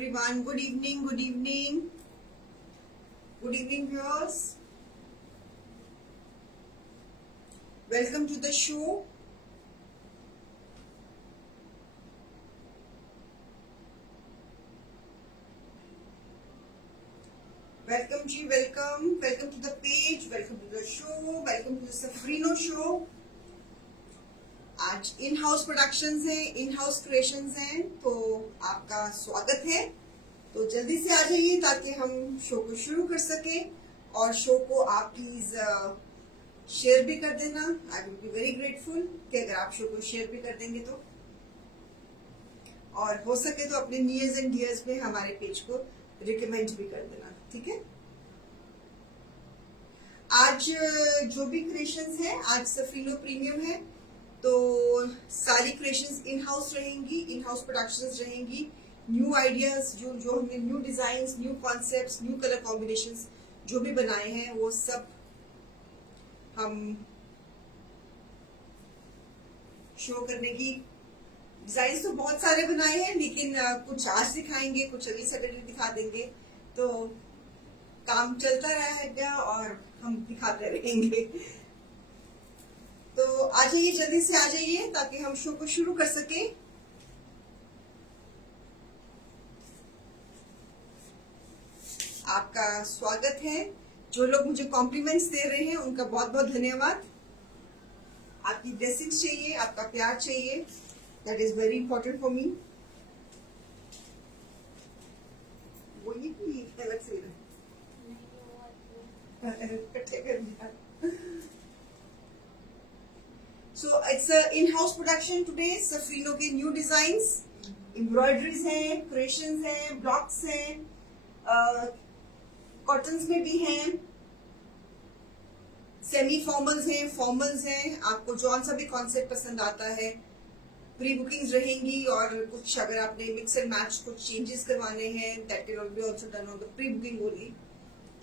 everyone. Good evening. Good evening. Good evening, viewers. Welcome to the show. Welcome ji, welcome. Welcome to the page. Welcome to the show. Welcome to the Safrino show. आज इन house productions हैं, in house creations हैं, तो आपका स्वागत है। तो जल्दी से आ जाइए ताकि हम शो को शुरू कर सके। और शो को आप प्लीज शेयर भी कर देना। I will be very grateful कि अगर आप शो को शेयर भी कर देंगे तो। और हो सके तो अपने नियर्स एंड डियर्स में हमारे पेज को रिकमेंड भी कर देना, ठीक है। आज जो भी क्रिएशंस हैं, आज सफरीनो प्रीमियम है, तो सारी क्रिएशंस इन हाउस रहेंगी, इन हाउस प्रोडक्शंस रहेंगी। न्यू आइडियाज जो हमने new designs, new concepts, new colour combinations जो भी बनाए हैं वो सब हम शो करने की। डिजाइन्स तो बहुत सारे बनाए हैं, लेकिन कुछ आज दिखाएंगे, कुछ अगले सैटरडे दिखा देंगे। तो काम चलता रहेगा और हम दिखाते रहेंगे। तो आ जाइए, जल्दी से आ जाइए ताकि हम शो को शुरू कर सके। आपका स्वागत है। जो लोग मुझे कॉम्प्लीमेंट्स दे रहे हैं उनका बहुत बहुत धन्यवाद। आपकी ब्लेसिंग्स चाहिए, आपका प्यार चाहिए, that is very important for me. वो ये अलग से इकट्ठे कर दिया। So it's a in-house production today. सफरीनो के न्यू डिजाइन्स, एम्ब्रॉयडरीज हैं, क्रिएशंस हैं, ब्लॉक्स हैं, कॉटन्स में भी हैं, सेमी फॉर्मल्स हैं, फॉर्मल्स हैं। आपको जौन सा भी कॉन्सेप्ट पसंद आता है। प्री बुकिंग्स रहेंगी और कुछ अगर आपने मिक्स एंड मैच कुछ चेंजेस करवाने हैं, that can be also done on the pre booking only.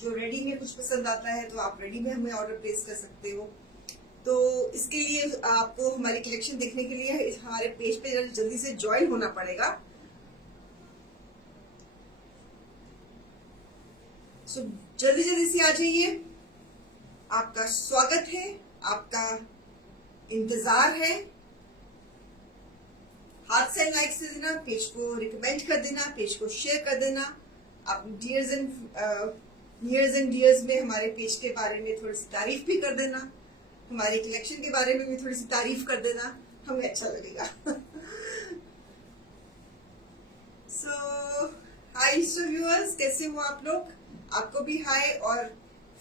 जो रेडी में कुछ पसंद आता है तो आप रेडी में हमें ऑर्डर प्लेस कर सकते हो। तो इसके लिए आपको हमारी कलेक्शन देखने के लिए हमारे पेज पे जल्दी से ज्वाइन होना पड़ेगा। सो जल्दी जल्दी से आ जाइए। आपका स्वागत है, आपका इंतजार है। हाथ से लाइक से देना, पेज को रिकमेंड कर देना, पेज को शेयर कर देना। आप नियर्स एंड डियर्स में हमारे पेज के बारे में थोड़ी सी तारीफ भी कर देना, हमारे कलेक्शन के बारे में भी थोड़ी सी तारीफ कर देना, हमें अच्छा लगेगा। सो हाय व्यूअर्स, कैसे हो आप लोग? आपको भी हाय और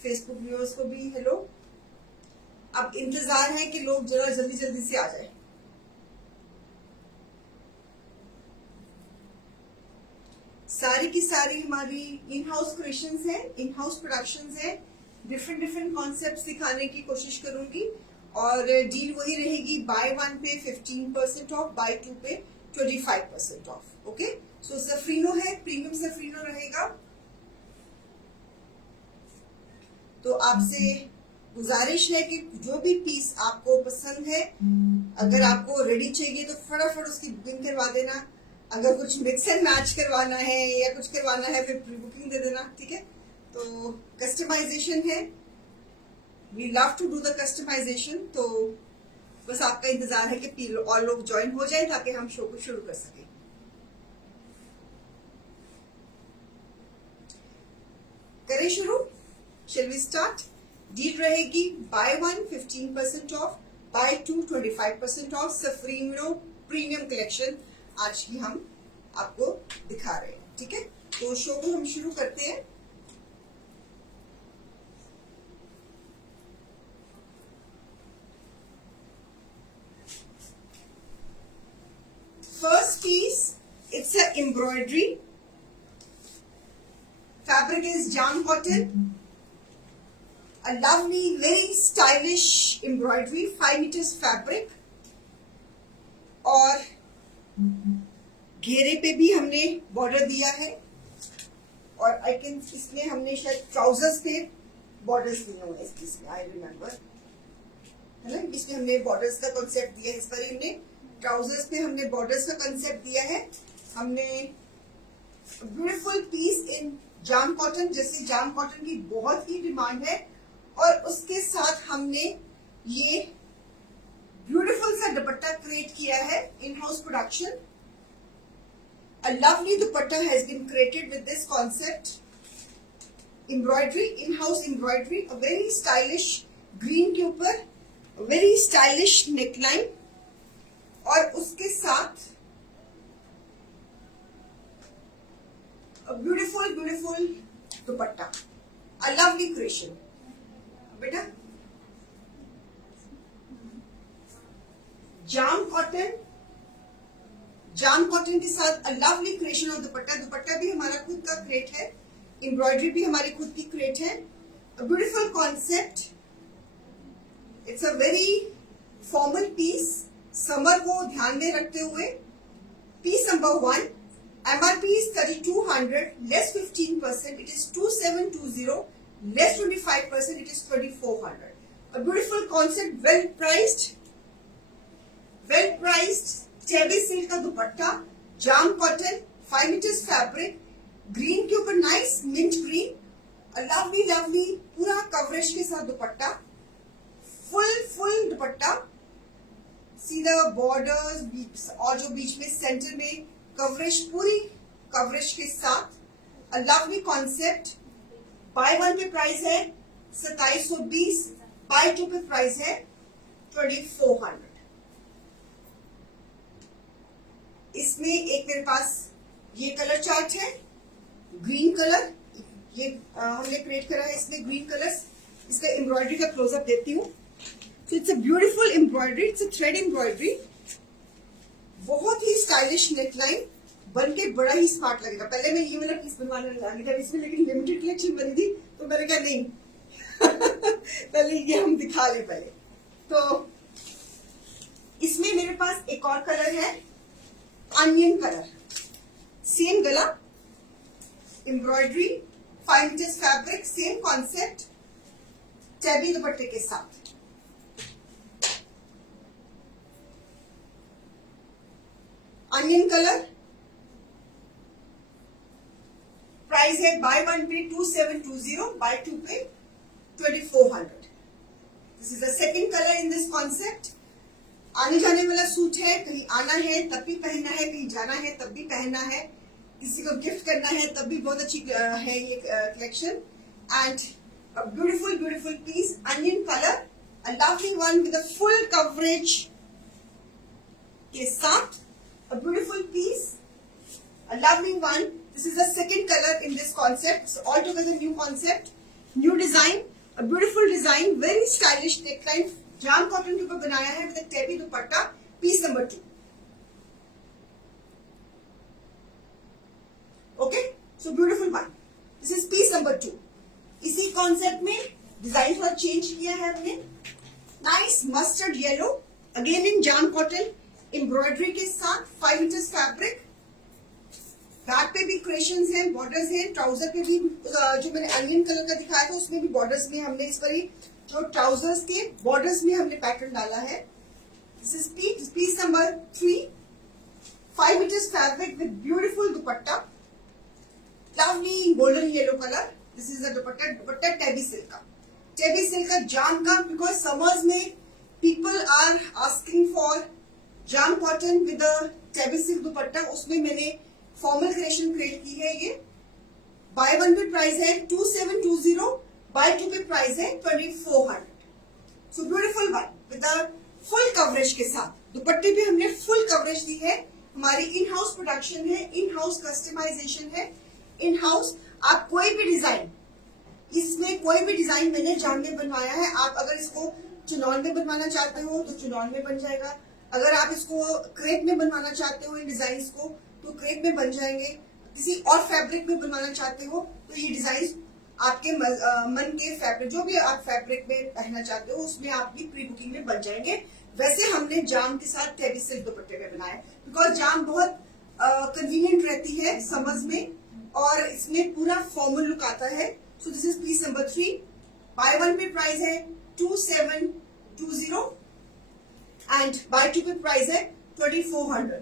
फेसबुक व्यूअर्स को भी हेलो। अब इंतजार है कि लोग जरा जल्दी जल्दी से आ जाए। सारी की सारी हमारी इन हाउस क्रिएशंस हैं, इन हाउस प्रोडक्शंस हैं। डिफरेंट डिफरेंट कॉन्सेप्ट्स दिखाने की कोशिश करूंगी और डील वही रहेगी, बाय वन पे 15% ऑफ, बाय टू पे 25% ऑफ। ओके, सो सफरीनो है, प्रीमियम सफरीनो रहेगा। तो आपसे गुजारिश है कि जो भी पीस आपको पसंद है, अगर आपको रेडी चाहिए तो फटाफट उसकी बुकिंग करवा देना। अगर कुछ मिक्स एंड मैच करवाना है या कुछ करवाना है फिर प्री बुकिंग दे देना, ठीक है। तो कस्टमाइजेशन है, we love to do the customisation. तो बस आपका इंतजार है कि और लोग ज्वाइन हो जाएं ताकि हम शो को शुरू कर सकें। करें शुरू, शैल वी स्टार्ट। डील रहेगी buy one 15% off, buy two 25% off. Safarino premium collection आज की हम आपको दिखा रहे हैं, ठीक है। तो शो को हम शुरू करते हैं। First piece, it's a embroidery. Fabric is Jan cotton. A lovely, very stylish embroidery, 5 meters fabric. और घेरे पे भी हमने बॉर्डर दिया है और आई कैन, इसमें हमने शायद ट्राउजर्स पे बॉर्डर्स दिए हुए हैं इसमें, आई रिमेम्बर, है ना। इसमें हमने बॉर्डर्स का कॉन्सेप्ट दिया है, इस पर हमने ट्राउजर्स पे हमने बॉर्डर्स का कंसेप्ट दिया है। हमने ब्यूटीफुल पीस इन जाम कॉटन, जैसे जाम कॉटन की बहुत ही डिमांड है, और उसके साथ हमने ये ब्यूटीफुल सा दुपट्टा क्रिएट किया है इन house production. A lovely dupatta has been created with this concept. Embroidery, in-house embroidery, a very stylish green के ऊपर, a very stylish neckline, और उसके साथ a beautiful dupatta, a lovely creation. बेटा जाम कॉटन के साथ अ लवली क्रिएशन ऑफ दुपट्टा. दुपट्टा भी हमारा खुद का क्रिएट है, एम्ब्रॉयडरी भी हमारी खुद की क्रिएट है. A beautiful concept. It's a very formal piece, summer को ध्यान में रखते हुए. Piece number 1, MRP is 3200, less 15%, it is 2720, less 25%, it is 2400. A beautiful concept, well priced. चेबी सिल्क का दुपट्टा, जाम कॉटन, 5 मीटर्स फैब्रिक, ग्रीन के ऊपर नाइस मिंट ग्रीन, लवली पूरा कवरेज के साथ दुपट्टा, फुल दुपट्टा, सीधा बॉर्डर्स और जो बीच में सेंटर में कवरेज, पूरी कवरेज के साथ. अ lovely concept. Bye 1 pay price है 2720, बाय 2 पे प्राइस है 2400. इसमें एक मेरे पास ये कलर चार्ट है, ग्रीन कलर, ये हमने क्रिएट करा है इसमें ग्रीन कलर्स. इसका एम्ब्रॉयडरी का क्लोजअप देती हूँ. तो it's a beautiful embroidery, it's a thread embroidery, बहुत ही स्टाइलिश नेकलाइन, बन के बड़ा ही स्मार्ट लगेगा. पहले मैं ये वाला पीस बनवाने लगी था इसमें, लेकिन लिमिटेड कलेक्शन बनी थी तो मैंने कहा नहीं पहले ये हम दिखा ले पहले. तो इसमें मेरे पास एक और कलर है, अनियन कलर, सेम गला, embroidery, 5 metres fabric, same concept, tabby दुपट्टे के साथ. अनियन कलर, प्राइस है buy 1 pay 2720, buy 2 pay 2400. This is the second colour in this concept. आने जाने वाला सूट है, कहीं आना है तब भी पहनना है, कहीं जाना है तब भी पहनना है, किसी को गिफ्ट करना है तब भी बहुत अच्छी है ये collection. And a beautiful piece, onion colour, a lovely one with a full coverage के साथ. A beautiful piece, a lovely one. This is the second colour in this concept. All together new concept, new design, a beautiful design, very stylish neckline, jam cotton के ऊपर बनाया है with tabby dupatta. Piece number 2. Okay, so beautiful one. This is piece number 2. इसी concept में design थोड़ा change किया है हमने. Nice mustard yellow, again in jam cotton, embroidery के साथ, 5 मीटर्स फैब्रिक. बैक पे भी क्रिएशंस हैं, बॉर्डर्स हैं. ट्राउजर पे भी जो मैंने अनियन कलर का दिखाया था उसमें भी बॉर्डर्स में हमने इस पर ही जो ट्राउजर्स के बॉर्डर्स में हमने पैटर्न डाला है. This is piece number 3. 5 metres fabric with beautiful dupatta, lovely golden yellow colour. This is the dupatta tabby silk का, जाम का, बिकॉज समर्स में people are asking for jam cotton with tabby silk dupatta. उसमें मैंने formal creation create की है. ये bye 1 pay price है 2720, buy 2 पे प्राइस है 2400. सो beautiful one with full coverage के साथ. दुपट्टे भी हमने फुल कवरेज दी है. हमारी इन हाउस प्रोडक्शन है, इन हाउस कस्टमाइजेशन है, इन हाउस. आप कोई भी डिजाइन, इसमें कोई भी डिजाइन मैंने जाम में बनवाया है. आप अगर इसको चुनौन में बनवाना चाहते हो तो चुनौन में बन जाएगा. अगर आप इसको क्रेप में बनवाना चाहते हो इन डिजाइन को तो क्रेप में बन जाएंगे. किसी और फैब्रिक में बनवाना चाहते हो तो ये डिजाइन आपके मन के फैब्रिक, जो भी आप फैब्रिक में पहनना चाहते हो उसमें आप भी प्री बुकिंग में बन जाएंगे. वैसे हमने जाम के साथ टैबी सिल्क दुपट्टे में बनाया बिकॉज जाम बहुत कन्वीनियंट रहती है समझ में, और इसमें पूरा फॉर्मल लुक आता है. So this is piece number 3. Buy 1 pay price है 2720 एंड बाय 2 पे प्राइस है 2400.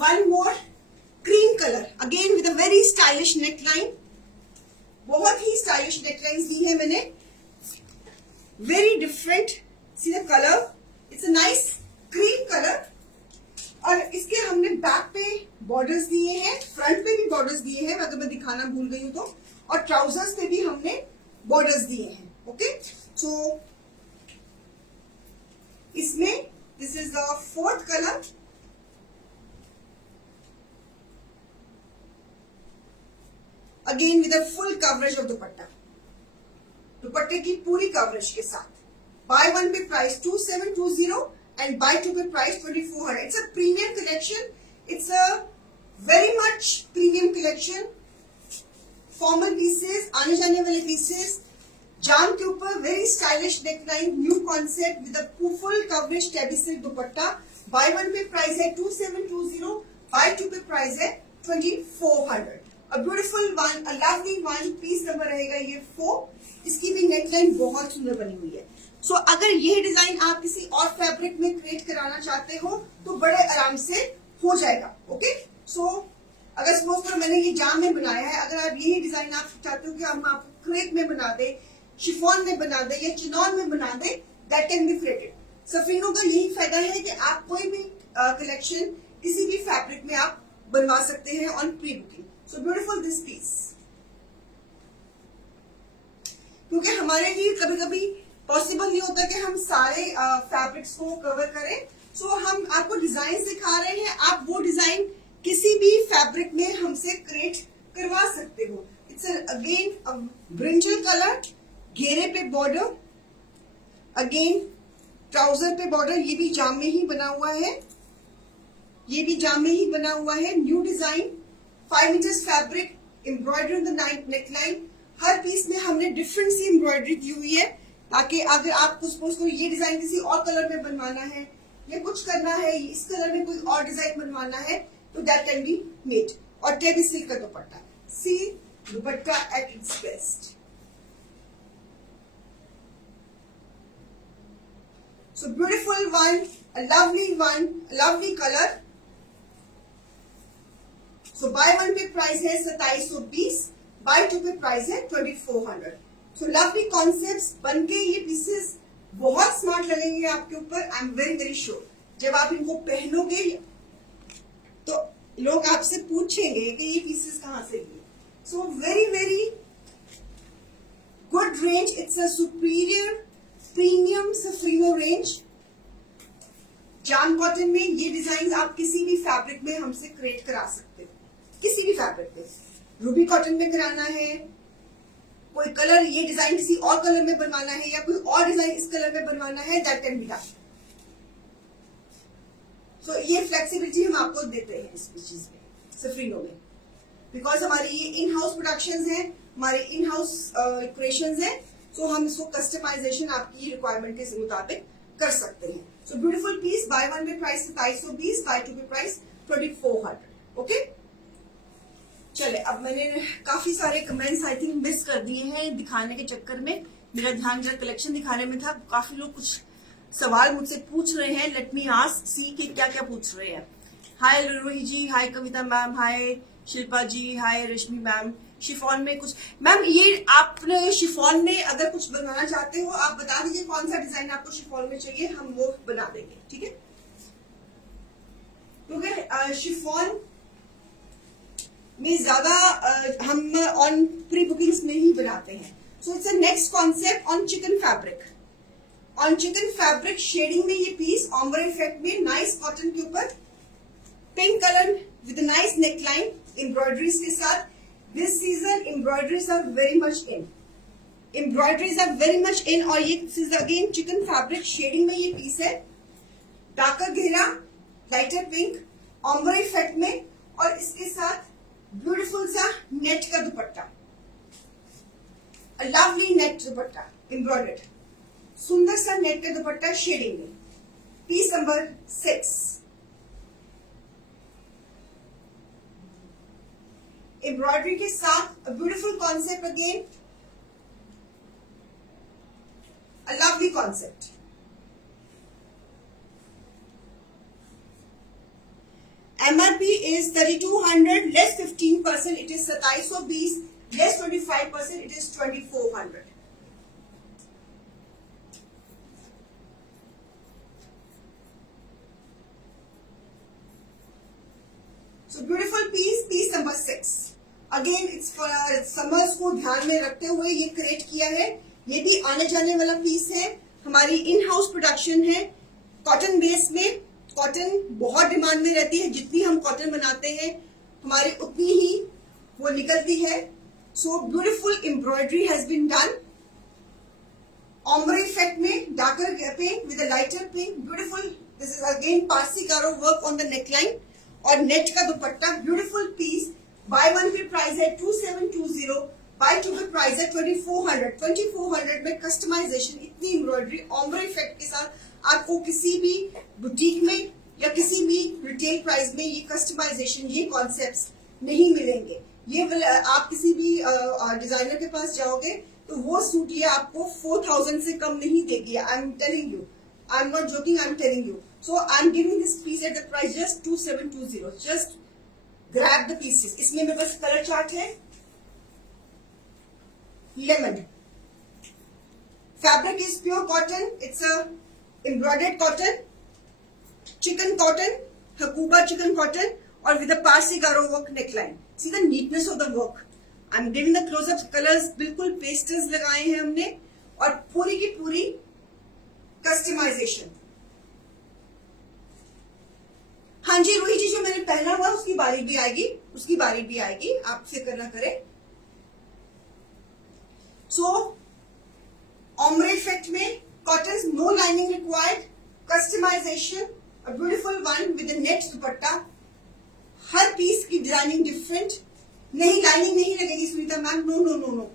one more cream color, again with a very stylish neckline. बहुत ही स्टाइलिश नेकलाइंस दी है मैंने, very different. See the colour, it's a nice cream colour. और इसके हमने back पे बॉर्डर्स दिए हैं, फ्रंट पे भी बॉर्डर्स दिए हैं, अगर मैं दिखाना भूल गई हूं तो, और ट्राउजर्स पे भी हमने बॉर्डर्स दिए हैं. ओके, सो इसमें this is the fourth colour. Again with a full coverage of दुपट्टा, दुपट्टे की पूरी कवरेज के साथ. बाय वन पे प्राइस 2720 and buy two पे price 2400. It's a premium collection. It's a very much premium collection. Formal pieces, आने जाने वाले पीसेस, जाम के ऊपर very stylish neckline, new concept with a full coverage टेबी सिल्क दुपट्टा. बाय वन पे प्राइस है 2720, बाय टू पे प्राइस है 2400. A beautiful one, a lovely one. Piece number रहेगा ये 4. इसकी भी नेकलाइन बहुत सुंदर बनी हुई है. सो अगर ये डिजाइन आप किसी और फैब्रिक में क्रिएट कराना चाहते हो तो बड़े आराम से हो जाएगा. ओके, सो अगर सपोज करो मैंने ये जाम में बनाया है, अगर आप यही डिजाइन आप चाहते हो कि हम आपको क्रेप में बना दे, शिफॉन में बना दे या चिनॉन में बना दे, दैट कैन बी क्रिएटेड. सफरीनों का यही फायदा है कि आप कोई भी कलेक्शन किसी भी फैब्रिक में आप बनवा सकते हैं on pre booking. So beautiful this piece. क्योंकि हमारे लिए कभी कभी पॉसिबल नहीं होता कि हम सारे फैब्रिक्स को कवर करें, सो हम आपको डिजाइन दिखा रहे हैं, आप वो डिजाइन किसी भी फैब्रिक में हमसे क्रिएट करवा सकते हो. इट्स अगेन ब्रिंजल कलर, घेरे पे बॉर्डर, अगेन ट्राउजर पे बॉर्डर. ये भी जाम में ही बना हुआ है, ये भी जाम में ही बना हुआ है. New design, 5 metres fabric, embroidery in the neckline. हर पीस में हमने डिफरेंट सी एम्ब्रॉयडरी दी हुई है, ताकि अगर आपको सपोज को ये डिजाइन किसी और कलर में बनवाना है या कुछ करना है, इस कलर में कोई और डिजाइन बनवाना है, तो दैट कैन बी मेड. और टेबी सिल्क का dupatta, see dupatta at its best. So beautiful one, a lovely one, lovely colour. So buy one पे प्राइस है 2720, बाय टू पे प्राइस है 2400. सो लवली कॉन्सेप्ट्स बनके ये पीसेस बहुत स्मार्ट लगेंगे आपके ऊपर. I am very very sure. जब आप इनको पहनोगे तो लोग आपसे पूछेंगे कि ये पीसेस कहां से लिए. So very very good range. It's a superior premium Safarino range. जाम कॉटन में ये डिजाइन आप किसी भी फैब्रिक में हमसे क्रिएट करा सकते हो, किसी भी फैब्रिक में. रूबी कॉटन में कराना है, कोई कलर ये डिजाइन किसी और कलर में बनवाना है, या कोई और डिजाइन इस कलर में बनवाना है, दैट कैन बी डन. सो ये फ्लेक्सिबिलिटी हम आपको देते हैं इस चीज में, सफरीनो में, बिकॉज हमारी ये इन हाउस प्रोडक्शंस हैं, हमारे इन हाउस क्रिएशंस हैं. सो हम इसको कस्टमाइजेशन आपकी रिक्वायरमेंट के मुताबिक कर सकते हैं. So beautiful piece. Buy one पे प्राइस 2720, बाय टू पे प्राइस 2400. ओके, चले. अब मैंने काफी सारे कमेंट्स आई थिंक मिस कर दिए हैं दिखाने के चक्कर में. मेरा ध्यान जरा कलेक्शन दिखाने में था. काफी लोग कुछ सवाल मुझसे पूछ रहे हैं. लेट मी आस्क, सी के क्या क्या पूछ रहे हैं. हाय रोही जी, हाय कविता मैम, हाय शिल्पा जी, हाय रश्मि मैम. शिफॉन में कुछ, मैम ये आपने शिफॉन में अगर कुछ बनवाना चाहते हो आप बता दीजिए कौन सा डिजाइन आपको शिफॉन में चाहिए, हम वो बना देंगे. ठीक है, क्योंकि शिफॉन में ज्यादा हम ऑन प्री बुकिंग्स में ही बनाते हैं. So it's a next concept on chikan fabric. On chikan fabric shading में ये पीस ऑम्ब्रे इफेक्ट में नाइस कॉटन के ऊपर pink colour with nice neckline embroideries के साथ. This season embroideries are very much in, embroideries are very much in. और ये again chicken fabric shading में ये पीस है, डार्कर घेरा, लाइटर पिंक, ऑम्ब्रे इफेक्ट में, और इसके साथ ब्यूटीफुल सा नेट का dupatta, lovely net dupatta embroidered, सुंदर सा नेट का दुपट्टा शेडिंग में. Piece number 6. एम्ब्रॉयडरी के साथ beautiful concept, again a lovely concept. MRP is 3200 less 15%, it is 2720, less 25%, it is 2400. So beautiful piece number 6. Again it's for summers को ध्यान में रखते हुए ये क्रिएट किया है. ये भी आने जाने वाला पीस है. हमारी इन हाउस प्रोडक्शन है कॉटन बेस में. कॉटन बहुत डिमांड में रहती है. जितनी हम कॉटन बनाते हैं हमारी उतनी ही वो निकलती है. So beautiful embroidery has been done. Ombre effect में darker pink with a lighter pink. Beautiful. This is again Parsi कारो वर्क ऑन द नेकलाइन और नेट का dupatta. Beautiful piece. Buy one पे प्राइस है 2720, बाय टू पे प्राइस है 2400. 2400 में customization, इतनी एम्ब्रॉयडरी ऑम्ब्रे इफेक्ट के साथ आपको किसी भी बुटीक में या किसी भी रिटेल प्राइस में ये कस्टमाइजेशन, ये कॉन्सेप्ट्स नहीं मिलेंगे. ये आप किसी भी डिजाइनर के पास जाओगे तो वो सूट ये आपको 4000 से कम नहीं देगी. I am telling you, I am not joking, I am telling you. So I'm giving this piece at the price just 2720. Just grab the pieces. इसमें मेरे पास कलर चार्ट है. Lemon. Fabric is pure cotton. It's a embroidered cotton, chicken cotton, Hakuba chicken cotton, or with a Parsi garo work neckline. See the neatness of the work. I'm giving the close-up colors. बिल्कुल pastels लगाए हैं हमने और पूरी की पूरी customization. हाँ जी रोही जी, जो मैंने पहना हुआ उसकी बारी भी आएगी, उसकी बारी भी आएगी, आप फिक्र ना करें. सो ऑम्ब्रे इफेक्ट में cotton, no lining required, customisation, a beautiful one with a net dupatta. हर पीस की डिजाइनिंग डिफरेंट. नहीं लाइनिंग नहीं लगेगी Sunita ma'am, no no no no,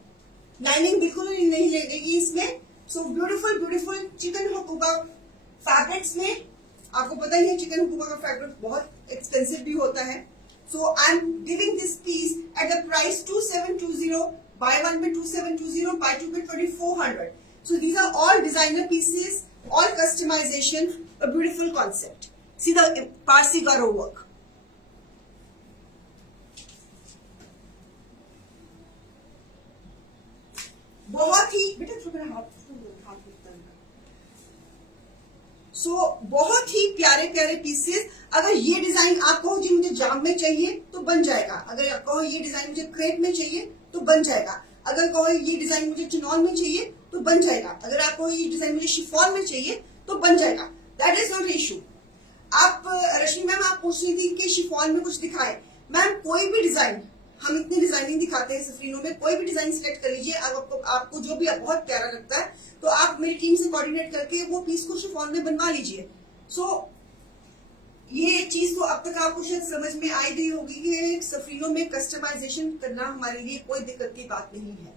lining बिल्कुल नहीं लगेगी इसमें. सो ब्यूटीफुल ब्यूटीफुल चिकन हुकुबा फैब्रिक्स में. आपको पता ही है चिकन हुकुबा का फैब्रिक बहुत एक्सपेंसिव भी होता है. So I am giving this piece at the price 2720. Buy one में 2720, बाय टू में 2400. So these are all designer pieces, all customisation, a beautiful concept. See the Parsi gara work. बहुत ही बेटा थोड़ा हाथ बहुत ही प्यारे प्यारे पीसेस. अगर ये डिजाइन आप कहो जी मुझे जाम में चाहिए तो बन जाएगा. अगर आप कहो ये डिजाइन मुझे क्रेप में चाहिए तो बन जाएगा. अगर कहो ये डिजाइन मुझे चिनॉन में चाहिए तो बन जाएगा. अगर आप कहो ये डिजाइन मुझे शिफॉन में चाहिए तो बन जाएगा. That is not issue. आप रश्मि मैम आप पूछ रही थी कि शिफॉन में कुछ दिखाए. मैम कोई भी डिजाइन, हम इतनी डिजाइनिंग दिखाते हैं सफरीनों में, कोई भी डिजाइन सिलेक्ट कर लीजिए. आपको जो भी बहुत प्यारा लगता है तो आप मेरी टीम से कोऑर्डिनेट करके वो पीस को शिफॉन में बनवा लीजिए. सो ये चीज तो अब तक आपको शायद समझ में आई गई होगी कि सफरीनों में कस्टमाइजेशन करना हमारे लिए कोई दिक्कत की बात नहीं है.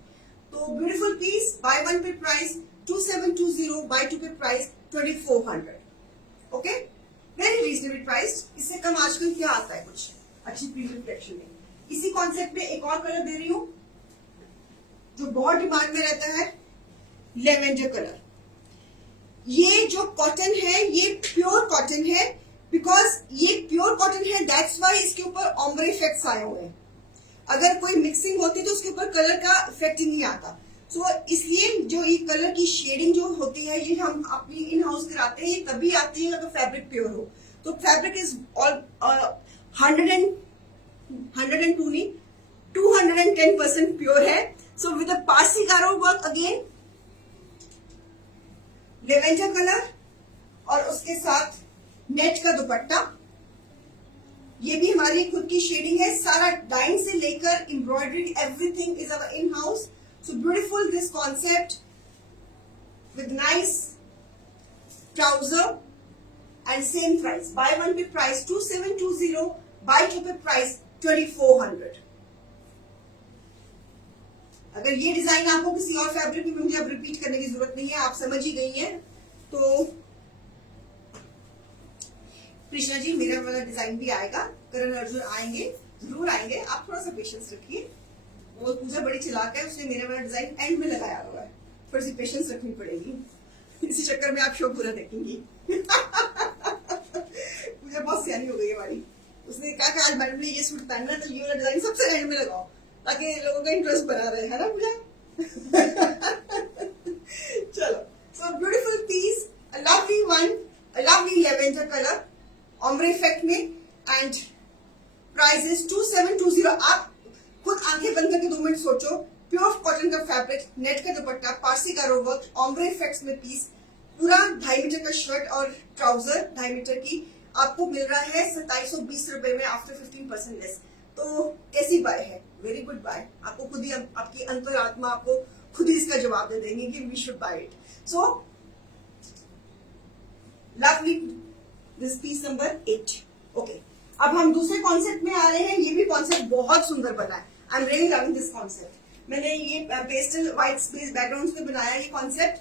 तो ब्यूटीफुल पीस. बाय वन पे प्राइस 2720, बाय टू पे price 2400. Okay, very reasonable price. इससे कम आजकल क्या आता है कुछ अच्छी प्रीमियम कलेक्शन में. इसी कॉन्सेप्ट में एक और कलर दे रही हूं जो बहुत डिमांड में रहता है, लेवेंडर कलर. ये जो कॉटन है ये प्योर कॉटन है. बिकॉज ये प्योर कॉटन है दैट्स वाई इसके ऊपर ऑम्ब्रे इफेक्ट्स आए हुए हैं. अगर कोई मिक्सिंग होती तो उसके ऊपर कलर का इफेक्ट ही नहीं आता. सो इसलिए जो ये कलर की शेडिंग जो होती है ये हम अपनी इन हाउस कराते हैं. तभी आती है अगर फैब्रिक प्योर हो. तो फैब्रिक इज ऑल 102 नहीं 210% प्योर है. So with the Parsi gara work again, lavender colour और उसके साथ नेट का दुपट्टा. ये भी हमारी खुद की शेडिंग है. सारा डाइंग से लेकर embroidery everything is our in house. So beautiful this concept with nice trouser and same price. Buy one पे प्राइस 2720, बाय टू पे प्राइस 2400. अगर ये डिजाइन आपको किसी और फैब्रिक में मुझे अब रिपीट करने की जरूरत नहीं है, आप समझ ही गई हैं. तो कृष्णा जी मेरा वाला डिजाइन भी आएगा, करण अर्जुन आएंगे, जरूर आएंगे. आप थोड़ा सा पेशेंस रखिए. वो पूजा बड़ी चिल्लाक है, उसने मेरा वाला डिजाइन एंड में लगाया हुआ है. थोड़ी सी पेशेंस रखनी पड़ेगी. इसी चक्कर में आप शो पूरा देखेंगी. पूजा बहुत सियानी हो गई हमारी. उसने उसने कहा कि आज मैडम ने ये सूट पहनना है तो ये वाला डिजाइन सबसे एंड में लगाओ ताकि लोगों का इंटरेस्ट बना रहे, है ना पूजा? चलो, so beautiful piece, a lovely one, a lovely lavender color, ombre effect में, and price is 2720। आप खुद आंखें बंद करके 2 मिनट सोचो, प्योर कॉटन का फैब्रिक, नेट का दुपट्टा, पारसी का रो वर्क, ऑम्ब्रे इफेक्ट्स में पीस, पूरा 2.5 मीटर का शर्ट और ट्राउजर 2.5 मीटर की आपको मिल रहा है 2720 रुपए में आफ्टर 15% लेस। तो कैसी बाय है? Very good buy. आपको खुद ही, आपकी अंतरात्मा आपको खुद ही इसका जवाब दे देंगे कि we should buy it. So lovely this piece number 8। Okay, अब हम दूसरे कॉन्सेप्ट में आ रहे हैं। ये भी कॉन्सेप्ट बहुत सुंदर बना है। I am really loving this concept. मैंने ये पेस्टल व्हाइट स्पेस बैकग्राउंड में बनाया ये कॉन्सेप्ट।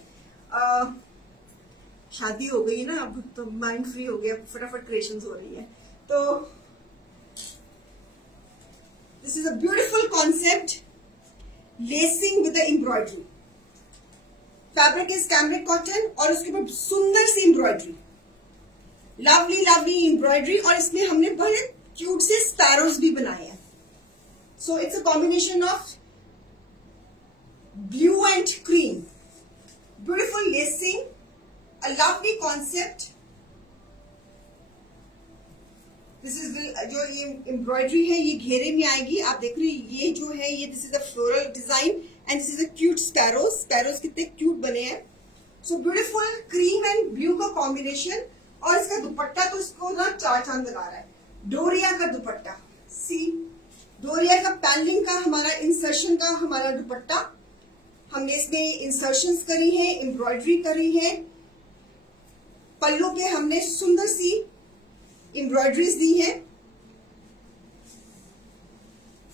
शादी हो गई ना अब, तो माइंड फ्री हो गया, फटाफट क्रिएशंस हो रही है। तो this is a beautiful concept, lacing with the embroidery. Fabric is cambric cotton और उसके ऊपर सुंदर सी एम्ब्रॉयडरी, लवली लवली एम्ब्रॉयडरी, और इसमें हमने बड़े क्यूट से स्पैरोज भी बनाए हैं। So it's a combination of blue and cream, beautiful lacing, a lovely concept। This is जो ये एम्ब्रॉयडरी है ये घेरे में आएगी, आप देख रहे हैं ये जो है ये this is a floral design and this is a cute sparrows. Sparrows कितने क्यूट बने हैं। So beautiful cream and blue का कॉम्बिनेशन, और इसका दुपट्टा तो इसको ना 4 चांद लगा रहा है। डोरिया का दुपट्टा, सी डोरिया का पैनलिंग का हमारा इंसर्शन का हमारा दुपट्टा, हमने इसमें इंसर्शंस करी है, एम्ब्रॉयडरी करी है। पल्लू पे हमने सुंदर सी एम्ब्रॉयडरीज दी है,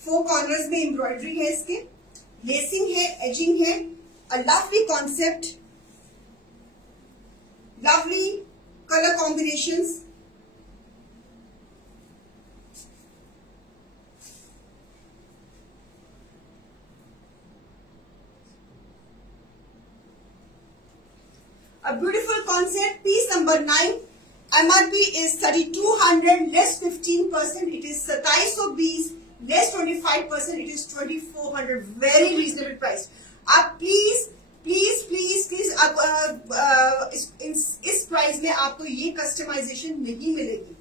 4 कॉर्नर्स में एम्ब्रॉयडरी है, इसके लेसिंग है, एजिंग है। अ lovely concept, lovely colour combinations. A beautiful concept, piece number 9. MRP is 3200 less 15%. It is 2720 less 25%. It is 2400. Very reasonable price. आप प्लीज प्लीज प्लीज प्लीज आप इस प्राइस में आपको ये कस्टमाइजेशन नहीं मिलेगी,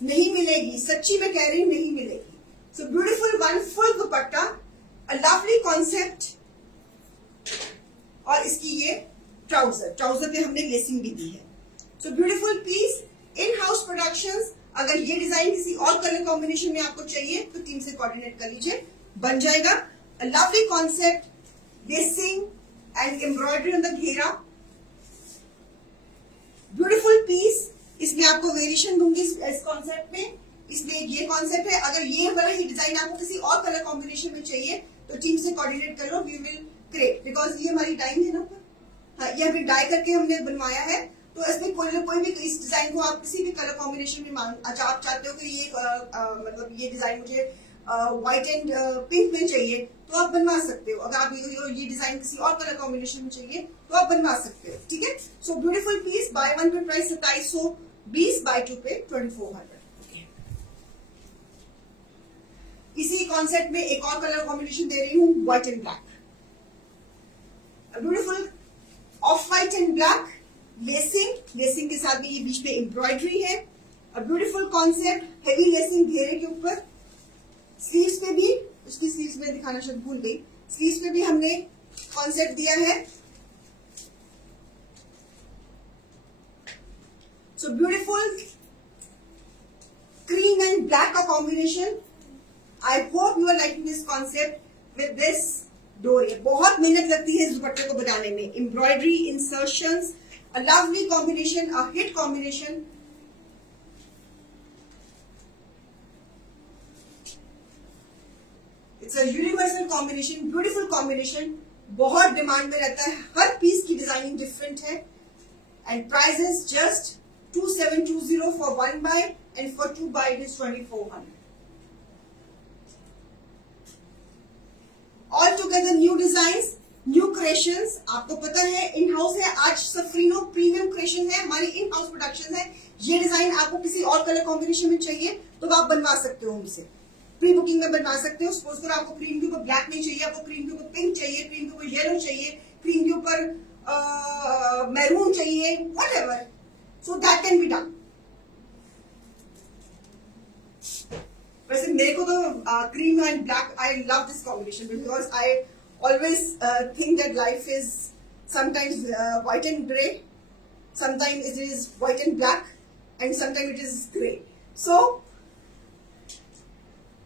नहीं मिलेगी, सच्ची में कह रही हूँ, नहीं मिलेगी। सो ब्यूटीफुल वन, फुल दुपट्टा, अ लवली कॉन्सेप्ट, और इसकी ये ट्राउजर, ट्राउजर पे हमने लेसिंग भी दी है। So beautiful piece, in house productions. अगर ये डिजाइन किसी और कलर कॉम्बिनेशन में आपको चाहिए तो टीम से कोऑर्डिनेट कर लीजिए, बन जाएगा। अ lovely concept, lacing and embroidery on the घेरा, ब्यूटीफुल पीस। इसमें आपको वेरिएशन दूंगी इस कॉन्सेप्ट में, इसलिए ये कॉन्सेप्ट है। अगर ये वाला ही डिजाइन आपको किसी और कलर कॉम्बिनेशन में चाहिए तो टीम से कोऑर्डिनेट कर लो, वी विल क्रिएट, बिकॉज ये हमारी टाइम है ना। हाँ, ये अभी डाई करके हमने बनवाया है, तो इसमें कोई भी इस डिजाइन को आप किसी भी कलर कॉम्बिनेशन में अच्छा आप चाहते हो कि ये मतलब ये डिजाइन मुझे व्हाइट एंड पिंक में चाहिए तो आप बनवा सकते हो। अगर आप ये डिजाइन किसी और कलर कॉम्बिनेशन में चाहिए तो आप बनवा सकते हो, ठीक है। So beautiful piece, bye 1 pay price 2720, buy 2 pay 2400। इसी कॉन्सेप्ट में एक और कलर कॉम्बिनेशन दे रही हूँ, white and black, beautiful of white and black, lacing के साथ में ये बीच में एम्ब्रॉयडरी है। A beautiful concept, heavy lacing घेरे के ऊपर। स्लीव्स पे भी, उसकी स्लीव्स में दिखाना शायद भूल गई, स्लीव्स पे भी हमने कॉन्सेप्ट दिया है। So beautiful cream and black का combination. I hope you are liking this concept with this डोरिया। बहुत मेहनत लगती है इस दुपट्टे को बनाने में, embroidery, insertions, a lovely combination, a hit combination. It's a universal combination, beautiful combination, बहुत डिमांड में रहता है। हर पीस की डिजाइनिंग डिफरेंट है and price is just 2720 for 1 buy and for 2 buy it is 2400। All together new designs, new creations. आपको पता है इन हाउस है, आज सफरीनो प्रीमियम क्रिएशन है, हमारी इन हाउस प्रोडक्शन है। ये डिजाइन आपको किसी और कलर कॉम्बिनेशन में चाहिए तो आप बनवा सकते हो हमसे, प्री बुकिंग में बनवा सकते हो। सपोज करो आपको क्रीम के ऊपर ब्लैक नहीं चाहिए, आपको क्रीम के ऊपर पिंक चाहिए, क्रीम के ऊपर येलो चाहिए, क्रीम के ऊपर मैरून चाहिए, whatever, so that can be done. वैसे मेरे को तो cream and black, I love this combination because I always think that life is sometimes white and grey, sometimes it is white and black, and sometimes it is grey. So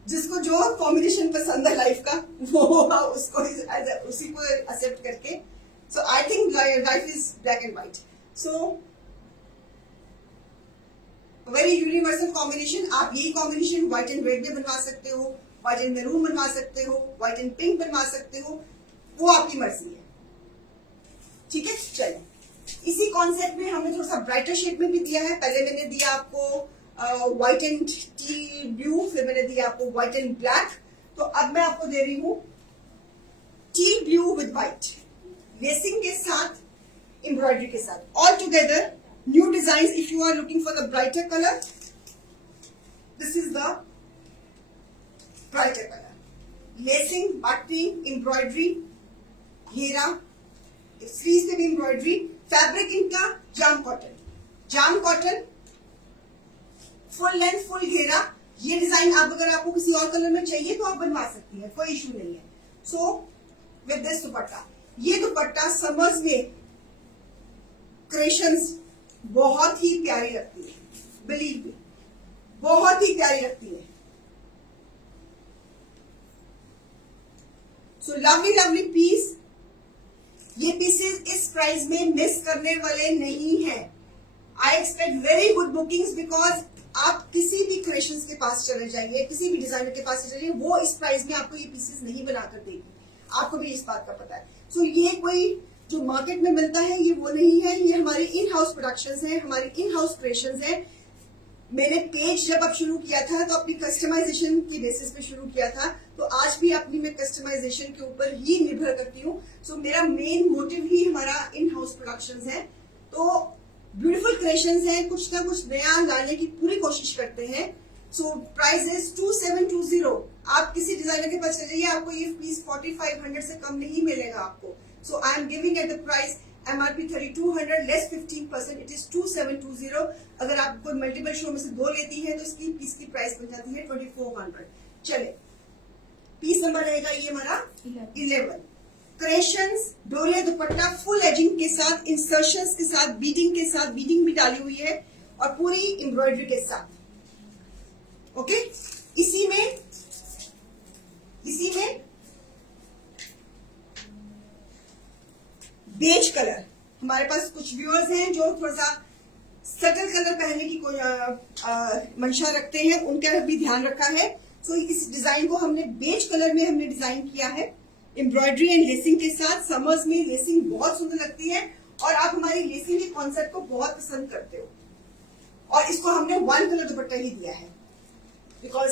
जिसको जो combination पसंद है life का वो उसको उसी को accept करके, so I think life is black and white, so very universal combination. आप यही कॉम्बिनेशन व्हाइट एंड रेड में बनवा सकते हो, व्हाइट एंड मैरून बनवा सकते हो, व्हाइट एंड पिंक बनवा सकते हो, वो आपकी मर्जी है, ठीक है। चलिए इसी कॉन्सेप्ट में हमने थोड़ा सा ब्राइटर शेड में भी दिया है। पहले मैंने दिया आपको व्हाइट एंड टी ब्लू, फिर मैंने दिया आपको व्हाइट एंड ब्लैक, तो अब मैं आपको दे रही हूं tea blue with white, lacing के साथ, एम्ब्रॉयडरी के साथ, all together new design. If you are looking for the brighter colour, this is the brighter colour, lacing, buttering, embroidery, घेरा, स्लीव्स पे भी एम्ब्रॉयडरी, फैब्रिक इनका jam cotton, jam cotton, full length, full घेरा। ये design आप अगर आपको किसी और कलर में चाहिए तो आप बनवा सकती हैं, कोई इशू नहीं है। सो विद दिस दुपट्टा, ये दुपट्टा समर्स में क्रिएशंस बहुत ही प्यारी लगती है, बिलीव मी, बहुत ही प्यारी लगती है। So lovely lovely piece. ये पीसेस इस प्राइस में मिस करने वाले नहीं हैं। I expect very good bookings because आप किसी भी क्रिएशंस के पास चले जाइए, किसी भी डिजाइनर के पास चले जाइए, वो इस प्राइस में आपको ये पीसेस नहीं बनाकर देगी, आपको भी इस बात का पता है। सो ये कोई जो मार्केट में मिलता है ये वो नहीं है, ये हमारे इन हाउस प्रोडक्शंस हैं, हमारे इन हाउस क्रिएशंस हैं। मैंने पेज जब अब शुरू किया था तो अपनी कस्टमाइजेशन की बेसिस पे शुरू किया था, तो आज भी अपनी मैं कस्टमाइजेशन के ऊपर ही निर्भर करती हूँ। सो मेरा मेन मोटिव ही हमारा इन हाउस प्रोडक्शंस है। तो ब्यूटीफुल क्रिएशंस हैं, कुछ ना कुछ नया लाने की पूरी कोशिश करते हैं। So price is 2720। आप किसी डिजाइनर के पास चले जाइए, आपको ये पीस 4500 से कम नहीं मिलेगा आपको। So I am giving at the price MRP 3200 less 15%, it is 2720। अगर आप कोई मल्टीपल शो में से 2 लेती है तो इसकी पीस की प्राइस बन जाती है 2400। चले पीस नंबर रहेगा ये हमारा 11। क्रिएशंस, डोरिया दुपट्टा, फुल एजिंग के साथ, इंसर्शंस के साथ, बीडिंग के साथ, बीडिंग भी डाली हुई है और पूरी एम्ब्रॉयडरी के साथ। ओके, इसी में बेज कलर। हमारे पास कुछ व्यूअर्स हैं जो थोड़ा सा सटल कलर पहनने की मंशा रखते हैं, उनका भी ध्यान रखा है। सो इस डिजाइन को हमने बेज कलर में हमने डिजाइन किया है, एम्ब्रॉयडरी एंड लेसिंग के साथ। समर्स में लेसिंग बहुत सुंदर लगती है और आप हमारी लेसिंग के कॉन्सेप्ट को बहुत पसंद करते हो। और इसको हमने 1 कलर दुपट्टा ही दिया है बिकॉज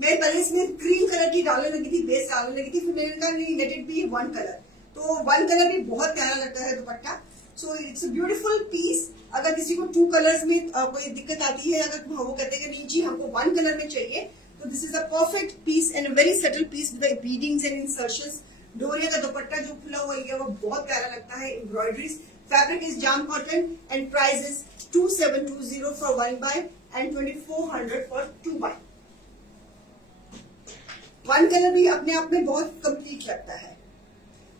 मैं पहले इसमें क्रीम कलर की डालने लगी थी, बेस डालने लगी थी, फिर मैंने कहा नहीं, लेट इट बी 1 कलर। तो 1 कलर भी बहुत प्यारा लगता है dupatta. So it's a beautiful piece. अगर किसी को 2 कलर्स में कोई दिक्कत आती है, अगर वो कहते हैं नहीं जी हमको 1 कलर में चाहिए, तो this is a perfect piece and a very subtle piece with beadings and insertions. डोरिया का दुपट्टा जो खुला हुआ है वो बहुत प्यारा लगता है, embroideries. Fabric is jam cotton and price is 2720 for 1 buy and 2400 for 2 buy. 1 colour भी अपने आप में बहुत कंप्लीट लगता है।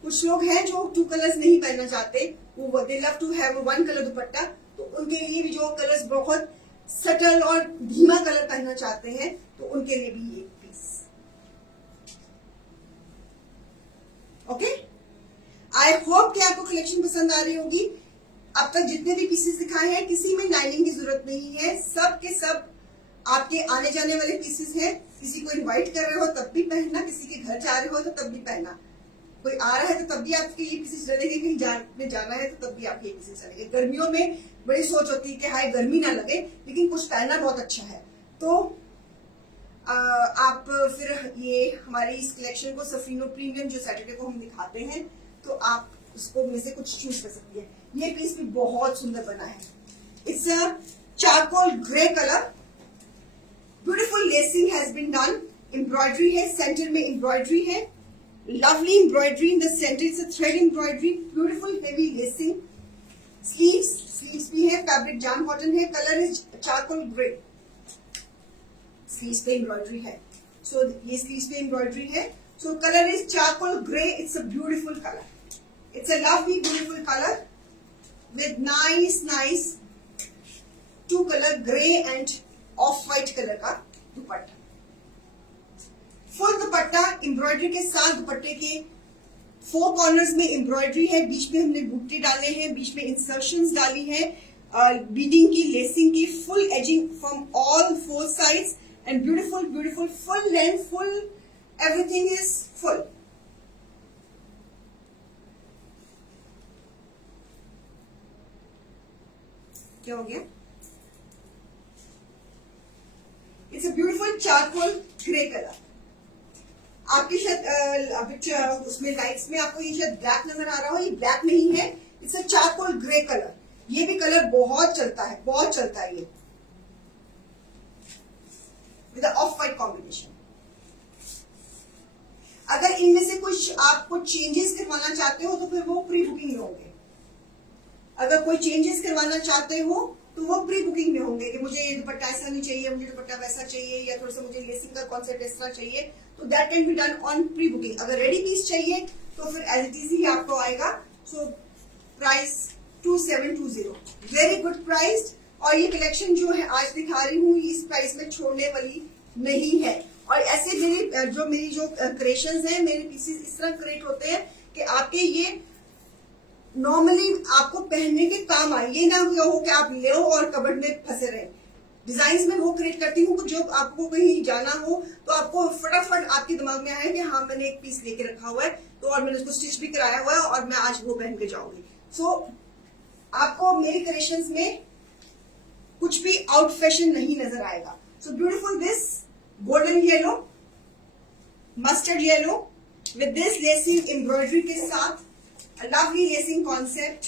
कुछ लोग हैं जो 2 कलर्स नहीं पहनना चाहते, वो they love to have 1 colour dupatta, तो उनके लिए भी जो कलर्स बहुत सटल और धीमा कलर पहनना चाहते हैं तो उनके लिए भी एक पीस। ओके, आई होप कि आपको कलेक्शन पसंद आ रही होगी। अब तक जितने भी पीसेस दिखाए हैं किसी में लाइनिंग की जरूरत नहीं है, सब के सब आपके आने जाने वाले पीसेस हैं। किसी को इनवाइट कर रहे हो तब भी पहनना, किसी के घर जा रहे हो तो तब भी पहनना, कोई आ रहा है तो तब भी आपके ये पीसेस चलेंगे, कहीं जाना है तो तब भी आपके ये पीसेस चलेंगे। गर्मियों में बड़ी सोच होती है कि हाय गर्मी ना लगे, लेकिन कुछ पहनना बहुत अच्छा है। तो आप फिर ये हमारी इस कलेक्शन को सफरीनो प्रीमियम जो सैटरडे को हम दिखाते हैं, तो आप उसको में से कुछ चूज कर सकती है। ये पीस भी बहुत सुंदर बना है। It's a charcoal gray color. Beautiful lacing has been done. Embroidery है, center में embroidery है. Lovely embroidery in the center. It's a thread embroidery. Beautiful heavy lacing. Sleeves भी है. Fabric jam cotton है. Color is charcoal gray. Sleeves पे embroidery है. So ये sleeves पे embroidery है. So color is charcoal gray. It's a beautiful color. It's a lovely, beautiful color with nice two color gray and off-white color का दुपट्टा. Full दुपट्टा embroidery के साथ. दुपट्टे के 4 कॉर्नर्स में एम्ब्रॉयडरी है. बीच में हमने बूटे डाले हैं. बीच में इंसर्शंस डाली है. बीडिंग की, लेसिंग की, full ageing from all 4 sides and beautiful full length, full everything is full. क्या हो गया? It's a beautiful charcoal grey colour. आपके शायद उसमें लाइट्स में आपको ये शायद ब्लैक नजर आ रहा हो. ये ब्लैक नहीं है. It's a charcoal grey colour. ये भी कलर बहुत चलता है, बहुत चलता है ये, विद ऑफ वाइट कॉम्बिनेशन. अगर इनमें से कुछ आपको चेंजेस करवाना चाहते हो तो फिर वो प्री बुकिंग में होंगे. अगर कोई चेंजेस करवाना चाहते हो तो वो प्री बुकिंग में होंगे कि मुझे ये दुपट्टा ऐसा नहीं चाहिए, मुझे दुपट्टा वैसा चाहिए, या थोड़ा सा मुझे लेसिंग का कॉन्सेप्ट एक्स्ट्रा चाहिए, तो that can be done on pre booking. अगर रेडी पीस चाहिए तो फिर एज इट इज ही आपको आएगा. So price 2720, very good price. और ये कलेक्शन जो है आज दिखा रही हूँ इस प्राइस में छोड़ने वाली नहीं है. और ऐसे मेरी जो क्रिएशंस हैं, मेरे पीसेस इस तरह क्रिएट होते हैं कि आपके ये नॉर्मली आपको पहनने के काम आए. ये ना हो कि आप ले और कबर्ड में फंसे रहे. डिजाइन्स में वो क्रिएट करती हूँ जो आपको कहीं जाना हो तो आपको फटाफट आपके दिमाग में आए कि हाँ मैंने एक पीस लेके रखा हुआ है तो और मैंने उसको स्टिच भी कराया हुआ है और मैं आज वो पहन के जाऊंगी. सो आपको मेरी क्रिएशंस में कुछ भी आउट फैशन नहीं नजर आएगा. सो beautiful this golden yellow, mustard yellow with this lacing embroidery के साथ, लवली लेसिंग कॉन्सेप्ट.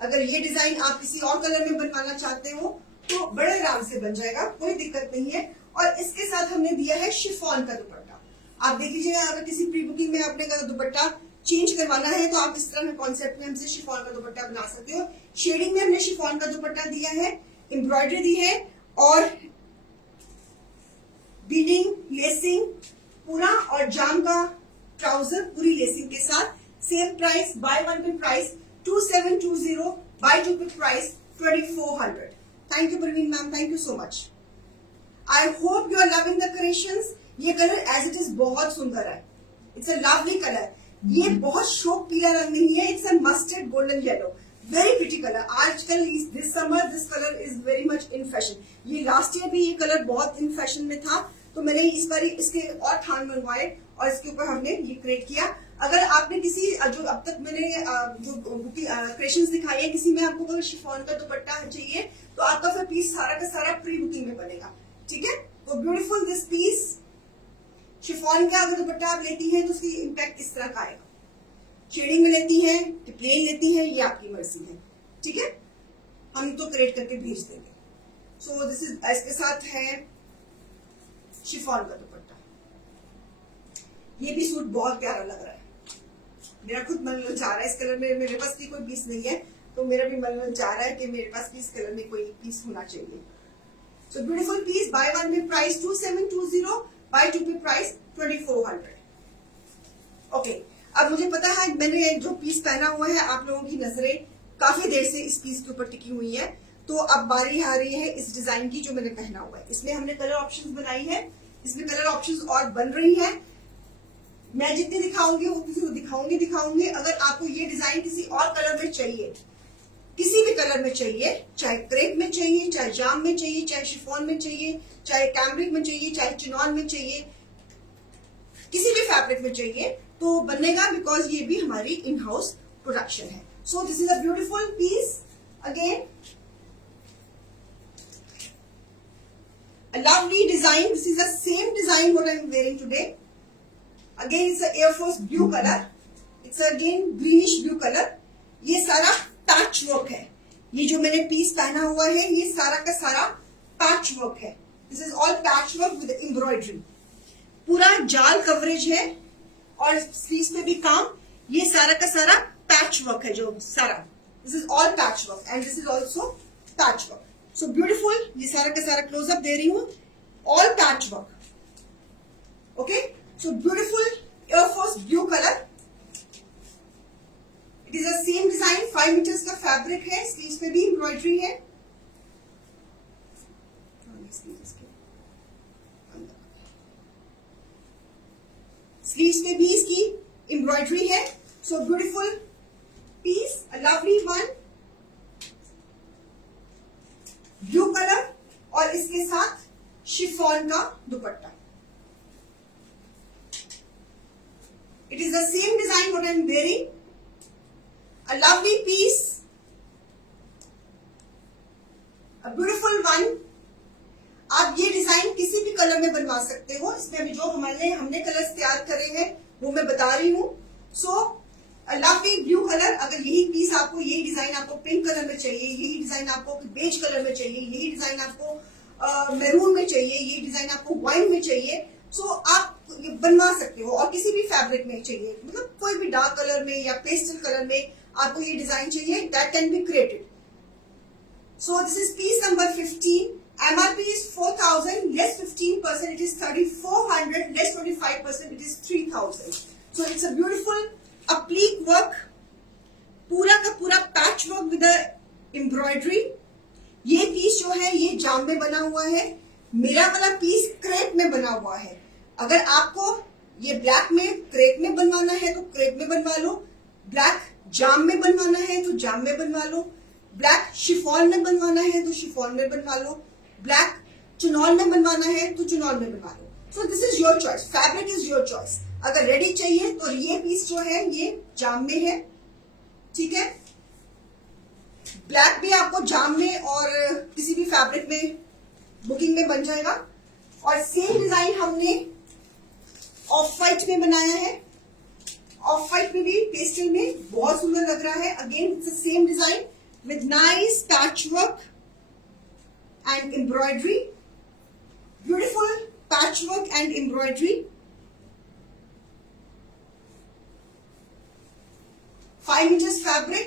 अगर ये डिजाइन आप किसी और कलर में बनवाना चाहते हो तो बड़े आराम से बन जाएगा, कोई दिक्कत नहीं है. और इसके साथ हमने दिया है शिफॉन का दुपट्टा. आप देख लीजिएगा, अगर किसी प्री बुकिंग में आपने अगर दुपट्टा चेंज करवाना है तो आप इस तरह के कॉन्सेप्ट में हमसे शिफॉन का दुपट्टा बना सकते हो. शेडिंग में हमने शिफॉन का दुपट्टा दिया है, एम्ब्रॉयडरी दी है और बीडिंग, लेसिंग पूरा, और जाम का ट्राउजर पूरी लेसिंग के साथ. सेम प्राइस, बाय वन पे प्राइस 2720, बाय टू पे price 2400. Thank you Parveen ma'am, thank you so much. I hope you are loving the creations. ये कलर एज इट इज बहुत सुंदर है. It's a lovely colour. ये बहुत शोक पीला रंग नहीं है. It's a mustard golden yellow, very pretty colour. आजकल this summer this colour is very much in fashion. ये लास्ट ईयर भी ये कलर बहुत इन फैशन में था तो मैंने इस बार इसके और थान मंगवाए और इसके ऊपर हमने ये क्रिएट किया. अगर आपने किसी जो अब तक मैंने जो क्रिएशंस दिखाई है, किसी में आपको अगर शिफॉन का दुपट्टा चाहिए तो आपका फिर पीस सारा का सारा प्री बुकिंग में बनेगा. ठीक है. तो ब्यूटीफुल दिस पीस. शिफॉन का अगर दुपट्टा आप लेती हैं तो उसकी इम्पैक्ट इस तरह का आएगा. शेडिंग में लेती हैं कि प्लेन लेती हैं, ये आपकी मर्जी है. ठीक है. हम तो क्रिएट करके भेज देंगे. सो दिस इज, इसके साथ है शिफॉन का दुपट्टा. ये भी सूट बहुत प्यारा लग रहा है. मेरा खुद मन ललचा रहा है इस कलर में. मेरे पास भी कोई पीस नहीं है तो मेरा भी मन ललचा रहा है कि मेरे पास भी इस कलर में कोई पीस होना चाहिए. So beautiful piece. Buy one पे प्राइस 2720, बाय टू पे प्राइस 2400. ओके. अब मुझे पता है मैंने जो पीस पहना हुआ है आप लोगों की नजरें काफी देर से इस पीस के ऊपर टिकी हुई है, तो अब बारी आ रही है इस डिजाइन की जो मैंने पहना हुआ है. इसमें हमने कलर ऑप्शंस बनाई है. इसमें कलर ऑप्शंस और बन रही है. मैं जितनी दिखाऊंगी वो किसी को दिखाऊंगी. अगर आपको ये डिजाइन किसी और कलर में चाहिए, किसी भी कलर में चाहिए, चाहे क्रेप में चाहिए, चाहे जाम में चाहिए, चाहे शिफॉन में चाहिए, चाहे कैमरिक में चाहिए, चाहे चिनॉन में चाहिए, किसी भी फैब्रिक में चाहिए तो बनेगा, बिकॉज ये भी हमारी इन हाउस प्रोडक्शन है. So this is a beautiful piece. Again a lovely design. This is the same design what I am wearing today. Again it's a Air Force blue color. It's again greenish blue color. ये सारा patch work है. ये जो मैंने piece पहना हुआ है ये सारा का सारा पैच वर्क है। This is all patch work with embroidery. पूरा जाल कवरेज है और स्लीव्स पे भी काम। ये सारा का सारा पैच वर्क है जो सारा। This is all patch work and this is also patch work. So beautiful. ये सारा का सारा क्लोजअप दे रही हूं। All patch work. Okay, so beautiful air force blue colour. It is a same design. 5 metres का फैब्रिक है। स्लीव्स पे भी एम्ब्रॉयडरी है। स्लीव्स पे भी इसकी एम्ब्रॉयडरी है। So beautiful piece, a lovely one, blue colour और इसके साथ शिफॉन का dupatta. It is the same design what I am wearing. A lovely piece, a beautiful one. आप ये डिजाइन किसी भी कलर में बनवा सकते हो। इसमें अभी जो हमने कलर्स तैयार करे हैं वो मैं बता रही हूँ। So lovely blue colour. अगर यही पीस आपको, यही डिजाइन आपको पिंक कलर में चाहिए, यही डिजाइन आपको बेज कलर में चाहिए, यही डिजाइन आपको मैरून में चाहिए, यही डिजाइन आपको वाइन में चाहिए, सो आप ये बनवा सकते हो। और किसी भी फैब्रिक में चाहिए, मतलब कोई भी डार्क कलर में या पेस्टल कलर में आपको ये डिजाइन चाहिए, that can be created. So this is piece number 15। MRP is 4,000, less 15%, it is 3,400, less 25%, it is 3,000. So it's a beautiful applique work, पूरा का पूरा पैच वर्क विद एम्ब्रॉयडरी। ये पीस जो है ये जाम में बना हुआ है। मेरा वाला पीस क्रेप में बना हुआ है। अगर आपको ये ब्लैक में क्रेप में बनवाना है तो क्रेप में बनवा लो, ब्लैक जाम में बनवाना है तो जाम में बनवा लो, ब्लैक शिफॉन में बनवाना है तो शिफॉन में बनवा लो, ब्लैक चुनौल में बनवाना है तो चुनौल में बनवा लो। So this is your choice, fabric is your choice. अगर रेडी चाहिए तो ये पीस जो है ये जाम में है, ठीक है। ब्लैक भी आपको जाम में और किसी भी फैब्रिक में बुकिंग में बन जाएगा। और सेम डिजाइन हमने ऑफ वाइट में बनाया है। ऑफ वाइट में भी पेस्टल में बहुत सुंदर लग रहा है। Again it's the same design with nice patch work and embroidery, beautiful patchwork and embroidery. 5 meters fabric,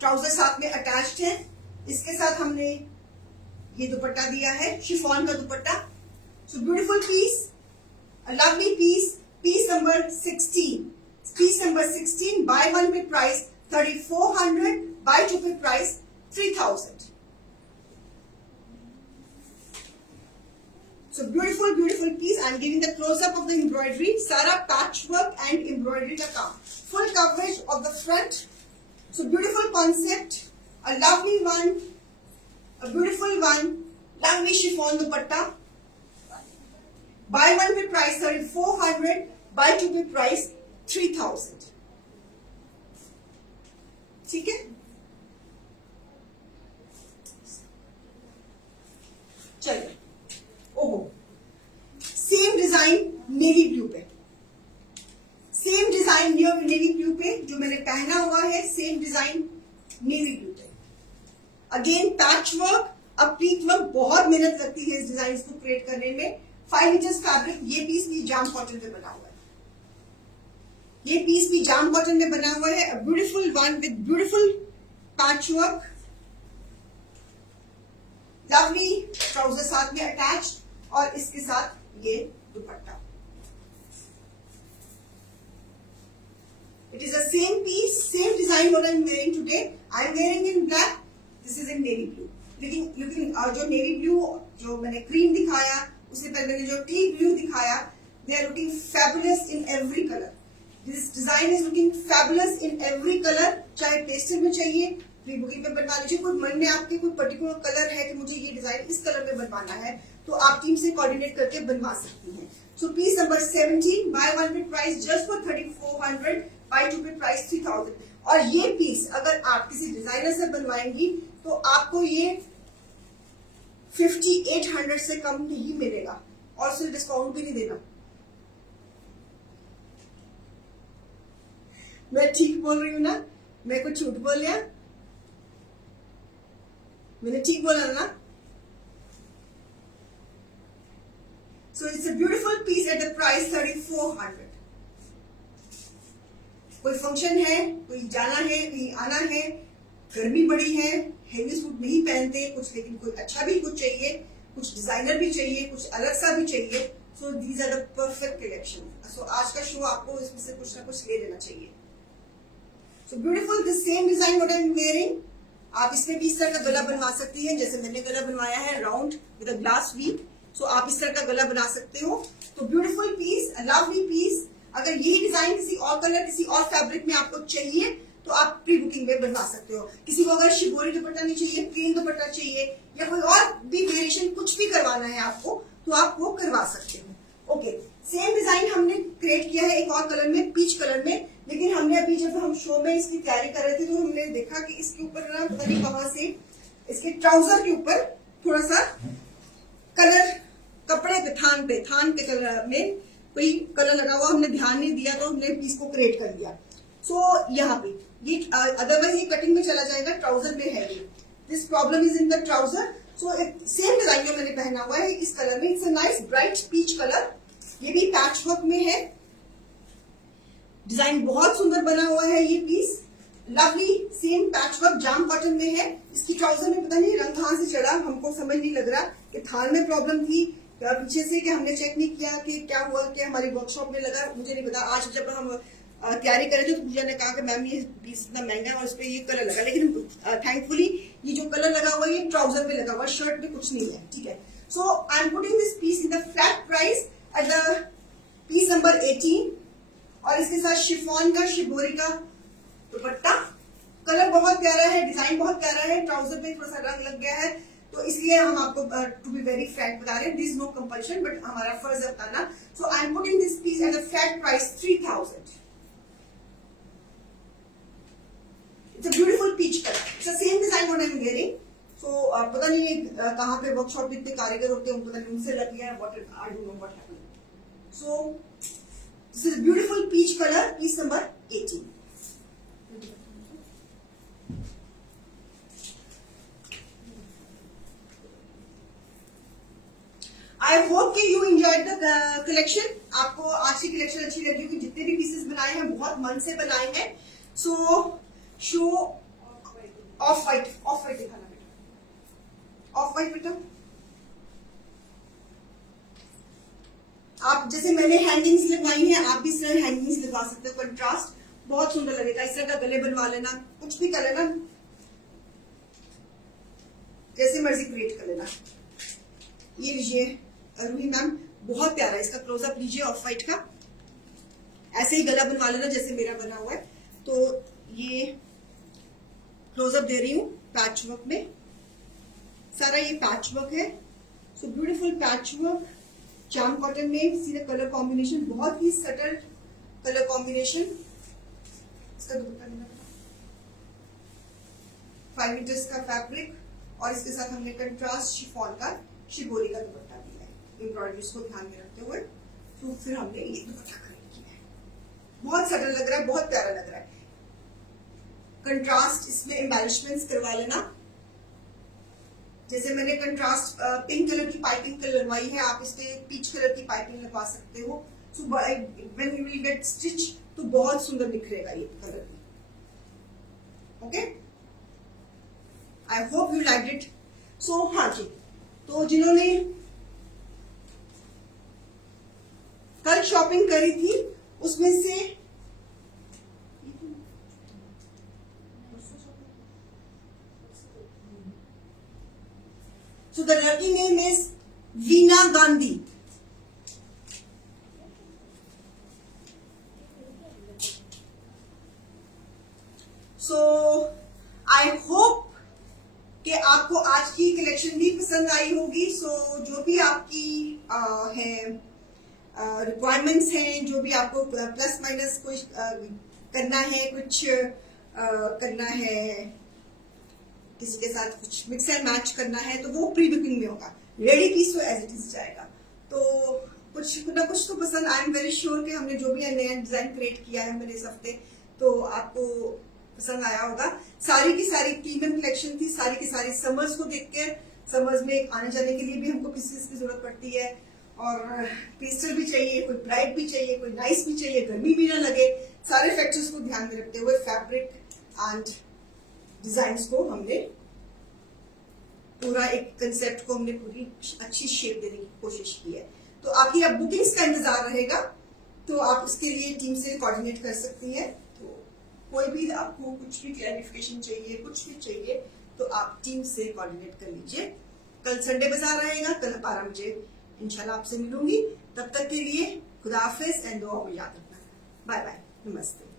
trouser साथ में अटैच्ड है। इसके साथ हमने ये दुपट्टा दिया है, शिफॉन का dupatta. So beautiful piece, a lovely piece, piece number 16। Piece number 16 buy one पे प्राइस 3,400, बाय टू पे price 3,000. So beautiful, beautiful piece. I'm giving the close-up of the embroidery. Sara patchwork and embroidery ka kaam. Full coverage of the front. So beautiful concept. A lovely one. A beautiful one. Lovely chiffon dupatta. Buy one पे price 3,400. Buy two पे price 3,000. ठीक है? चलिए, ओहो, same design navy blue पे, same design navy blue पे जो मैंने पहना हुआ है, सेम डिजाइन नेवी ब्लू पे। अगेन पैच वर्क, अपलीक वर्क, बहुत मेहनत लगती है इस डिजाइन को क्रिएट करने में। 5 मीटर्स फैब्रिक। ये पीस भी जाम कॉटन में बना हुआ है। ये पीस भी जाम कॉटन में बना हुआ है। A beautiful one with beautiful patch work, lovely trouser साथ में अटैच्ड और इसके साथ ये दुपट्टा। It is the same piece, same design what I am wearing today. I am wearing in black. This is in navy blue. लेकिन जो navy blue जो मैंने cream दिखाया, उससे पहले मैंने जो टी ब्लू दिखाया, they are looking fabulous in every color. This design is looking fabulous in every color. चाहे पेस्टल में चाहिए, प्री बुकिंग में बनवा लीजिए। कोई मन में आपके कोई पर्टिकुलर कलर है कि मुझे ये डिजाइन इस कलर में बनवाना है, तो आप टीम से कोऑर्डिनेट करके बनवा सकती हैं। सो पीस नंबर 17 बाय वन पे price just for 3,400, buy two पे प्राइस 3,000। और ये पीस अगर आप किसी डिजाइनर से बनवाएंगी तो आपको ये 5,800 से कम नहीं मिलेगा और सिर्फ डिस्काउंट भी नहीं देना। मैं ठीक बोल रही हूँ ना? मैं कुछ झूठ बोल लिया? मैंने ठीक बोला ना? So it's a beautiful piece at the price 3400। कोई फंक्शन है, कोई जाना है, कहीं आना है, गर्मी बड़ी है, हेवी सूट नहीं पहनते कुछ, लेकिन कोई अच्छा भी कुछ चाहिए, कुछ डिजाइनर भी चाहिए, कुछ अलग सा भी चाहिए। So these are the perfect collection. So आज का शो आपको इसमें से कुछ ना कुछ ले लेना चाहिए। So beautiful, this same design what I am wearing. आप इसमें भी इस तरह का गला बनवा सकती हैं, जैसे मैंने गला बनवाया है round with a glass V. So आप इस तरह का गला बना सकते हो। तो ब्यूटीफुल पीस, लवली पीस। अगर यही डिजाइन किसी और कलर, किसी और फैब्रिक में आपको चाहिए तो आप प्री बुकिंग में बनवा सकते हो। किसी को अगर शिबोरी दुपट्टा नहीं चाहिए, प्लेन दुपट्टा चाहिए, या कोई और भी वेरिएशन कुछ भी करवाना है आपको, तो आप वो करवा सकते हो। ओके, सेम डिजाइन हमने क्रिएट किया है एक और कलर में, पीच कलर में। लेकिन हमने अभी जब हम शो में इसकी तैयारी कर रहे थे तो हमने देखा कि इसके ऊपर ना पता नहीं कहां से इसके ट्राउजर के ऊपर थोड़ा सा कलर, कपड़े पे थान पे कलर में कोई कलर लगा हुआ, हमने ध्यान नहीं दिया तो हमने पीस को क्रिएट कर दिया। सो यहाँ पे ये अदरवाइज ये कटिंग में चला जाएगा, ट्राउजर में है ये। This problem is in the trouser. So same design जो मैंने पहना हुआ है इस कलर में, it's a nice bright peach colour. ये भी पैच वर्क में है, डिजाइन बहुत सुंदर बना हुआ है ये piece, lovely same patch work जाम कॉटन में है। इसकी ट्राउजर में पता नहीं रंग कहां से चढ़ा, हमको समझ नहीं लग रहा कि थान में प्रॉब्लम थी या पीछे से, कि हमने चेक नहीं किया कि क्या हुआ, कि हमारी वर्कशॉप में लगा, मुझे नहीं पता। आज जब हम तैयारी कर रहे थे तो पूजा ने कहा कि मैम ये पीस इतना महंगा है और इस पे ये कलर लगा, लेकिन थैंकफुली ये जो कलर लगा हुआ है ये ट्राउजर पे लगा हुआ है, शर्ट में कुछ नहीं है। ठीक है, so I am putting this piece in the flat price at the piece number 18। और इसके साथ शिफॉन का, शिबोरी का दुपट्टा। कलर बहुत प्यारा है, डिजाइन बहुत प्यारा है, ट्राउजर पे थोड़ा सा रंग लग गया है, तो इसलिए हम आपको टू बी वेरी फ्रैंक बता रहे हैं, दिस नो कंपल्शन, बट हमारा फर्ज है बताना। So I am putting this piece at the flat price 3000। It's a beautiful peach colour, it's the same design what I am wearing. So पता नहीं कहाँ पे वर्कशॉप में इतने कारीगर होते हैं, पता नहीं उनसे लग गया, what I don't know what happened. So this is beautiful peach colour, piece number 18। I hope कि यू एंजॉयड द कलेक्शन। आपको आज की कलेक्शन अच्छी लगी होगी, जितने भी पीसेस बनाए हैं बहुत मन से बनाए हैं। सो शो ऑफ वाइट दिखाना बेटा, ऑफ वाइट बेटा। आप जैसे मैंने हैंगिंग्स लगवाई हैं, आप भी इस तरह हैंगिंग्स लगा सकते हो, कंट्रास्ट बहुत सुंदर लगेगा। इस तरह का गले बनवा लेना, कुछ भी कर लेना, जैसे मर्जी क्रिएट कर लेना। ये लीजिए रूही मैम, बहुत प्यारा है, इसका क्लोजअप लीजिए ऑफ वाइट का। ऐसे ही गला बनवा लेना जैसे मेरा बना हुआ है। तो ये क्लोजअप दे रही हूँ पैच वर्क में, सारा ये पैच वर्क है। सो ब्यूटीफुल पैच वर्क जाम कॉटन में, सीधा कलर कॉम्बिनेशन, बहुत ही सटल कलर कॉम्बिनेशन। इसका दुपट्टा 5 मीटर्स का फैब्रिक, और इसके साथ हमने कंट्रास्ट शिफॉन का, शिबोरी का दुपट्टा दिया है एम्ब्रॉयडरीज को ध्यान में रखते हुए। तो फिर हमने ये दुपट्टा खरीद किया है, बहुत सटल लग रहा है, बहुत प्यारा लग रहा है। कंट्रास्ट इसमें एम्बेलिशमेंट्स करवा लेना, जैसे मैंने कंट्रास्ट पिंक कलर की पाइपिंग लगवाई है, आप इस पे पीच कलर की पाइपिंग लगवा सकते हो। So when you will get stitch तो बहुत सुंदर निखरेगा ये कलर भी। Okay, I hope you like it. So हाँ जी, तो जिन्होंने कल शॉपिंग करी थी उसमें से so the lucky name is Veena Gandhi. So I hope कि आपको आज की कलेक्शन भी पसंद आई होगी। सो जो भी आपकी है रिक्वायरमेंट्स हैं, जो भी आपको प्लस माइनस कुछ करना है, कुछ करना है, किसी के साथ कुछ मिक्स एंड मैच करना है, तो वो प्री बुकिंग में होगा। रेडी पीस तो एज इट इज जाएगा। तो कुछ ना कुछ तो पसंद, आई एम वेरी श्योर कि हमने जो भी नया डिजाइन क्रिएट किया है मैंने इस हफ्ते, तो आपको पसंद आया होगा। सारी की सारी प्रीमियम कलेक्शन थी, सारी की सारी समर्स को देखकर, समर्स में आने जाने के लिए भी हमको पीसेस की जरूरत पड़ती है, और पेस्टल भी चाहिए, कोई ब्राइट भी चाहिए, कोई नाइस भी चाहिए, गर्मी भी ना लगे। सारे फैक्टर्स को ध्यान में रखते हुए फैब्रिक एंड डिजाइन को हमने पूरा एक कंसेप्ट को हमने पूरी अच्छी शेप देने की कोशिश की है। तो आपकी अब बुकिंग्स का इंतजार रहेगा, तो आप उसके लिए टीम से कोऑर्डिनेट कर सकती हैं। तो कोई भी आपको कुछ भी क्लैरिफिकेशन चाहिए, कुछ भी चाहिए, तो आप टीम से कोऑर्डिनेट कर लीजिए। कल संडे बाजार रहेगा, कल 12 बजे इंशाल्लाह आपसे मिलूंगी। तब तक के लिए खुदा हाफिज एंड दुआ में याद रखना। बाय बाय, नमस्ते।